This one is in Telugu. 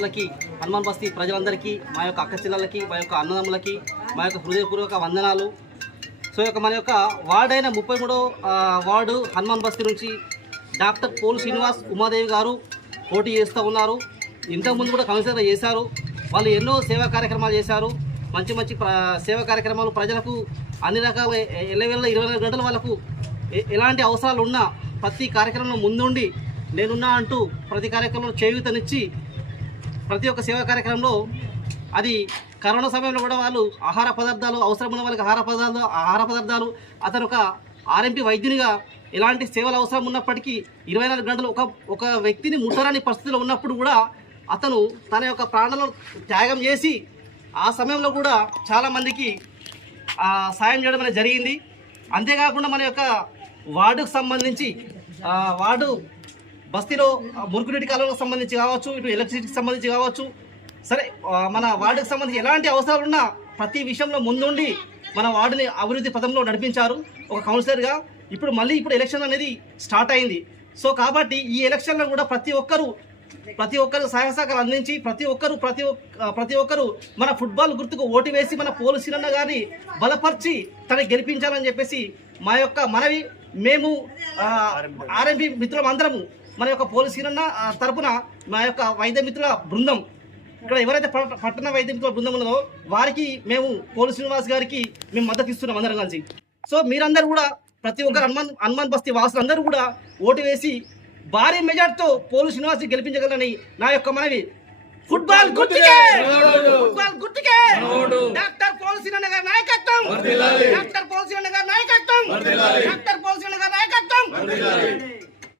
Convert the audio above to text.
వాసులకి, హనుమాన్ బస్తీ ప్రజలందరికీ, మా యొక్క అక్క చెల్లెలకి, మా యొక్క అన్నదమ్ములకి మా యొక్క హృదయపూర్వక వందనాలు. సో మన యొక్క వార్డు అయిన 33వ వార్డు హనుమాన్ బస్తీ నుంచి డాక్టర్ పోలు శ్రీనివాస్ ఉమాదేవి గారు పోటీ చేస్తూ ఉన్నారు. ఇంతకుముందు కూడా కౌన్సిలర్ చేశారు. వాళ్ళు ఎన్నో సేవా కార్యక్రమాలు చేశారు. మంచి మంచి సేవా కార్యక్రమాలు ప్రజలకు అన్ని రకాల ఎల్లవేళ్ళ 24 గంటల వాళ్ళకు ఎలాంటి అవసరాలు ఉన్నా ప్రతి కార్యక్రమంలో ముందుండి నేనున్నా అంటూ ప్రతి కార్యక్రమంలో చేయూతనిచ్చి ప్రతి ఒక్క సేవా కార్యక్రమంలో అది కరోనా సమయంలో కూడా వాళ్ళు ఆహార పదార్థాలు అవసరం ఉన్న వాళ్ళకి ఆహార పదార్థాలు అతను ఒక ఆర్ఎంపీ వైద్యునిగా ఎలాంటి సేవలు అవసరం ఉన్నప్పటికీ 24 గంటలు ఒక వ్యక్తిని ముట్టరాని పరిస్థితిలో ఉన్నప్పుడు కూడా అతను తన యొక్క ప్రాణాలను త్యాగం చేసి ఆ సమయంలో కూడా చాలామందికి సాయం చేయడం అనేది జరిగింది. అంతేకాకుండా మన యొక్క వార్డుకు సంబంధించి వార్డు బస్తీలో మురుగునీటి కాలువలకు సంబంధించి కావచ్చు, ఇటు ఎలక్ట్రిసిటీకి సంబంధించి కావచ్చు, సరే మన వార్డుకు సంబంధించి ఎలాంటి అవసరాలు ఉన్నా ప్రతి విషయంలో ముందుండి మన వార్డుని అభివృద్ధి పథంలో నడిపించారు ఒక కౌన్సిలర్గా. ఇప్పుడు ఎలక్షన్ అనేది స్టార్ట్ అయింది. సో కాబట్టి ఈ ఎలక్షన్లో కూడా ప్రతి ఒక్కరు సహాయ సహకారాలు అందించి ప్రతి ఒక్కరు మన ఫుట్బాల్ గుర్తుకు ఓటు వేసి మన పోలు సీనన్న గారిని బలపరిచి తనని గెలిపించాలని చెప్పేసి మా యొక్క మనవి. మేము ఆర్ఎంపీ మిత్రులం అందరము మన యొక్క పోలు సీనన్న తరపున మా యొక్క వైద్య మిత్రుల బృందం ఇక్కడ ఎవరైతే పట్టణ వైద్య మిత్రుల బృందం ఉన్నదో వారికి మేము పోలు శ్రీనివాస్ గారికి మేము మద్దతు ఇస్తున్నాం అందరం కలిసి. సో మీరందరూ కూడా ప్రతి ఒక్కరు హనుమాన్ బస్తీ వాసులందరూ కూడా ఓటు వేసి భారీ మెజార్టీతో పోలు శ్రీనివాస్ గెలిపించగలని నా యొక్క మనవి. ఫుట్బాల్ గుర్తుకే డాక్టర్ పోలు శ్రీనివాస్ గారి నాయకత్వం, డాక్టర్ పోలు శ్రీనివాస్ గారి నాయకత్వం.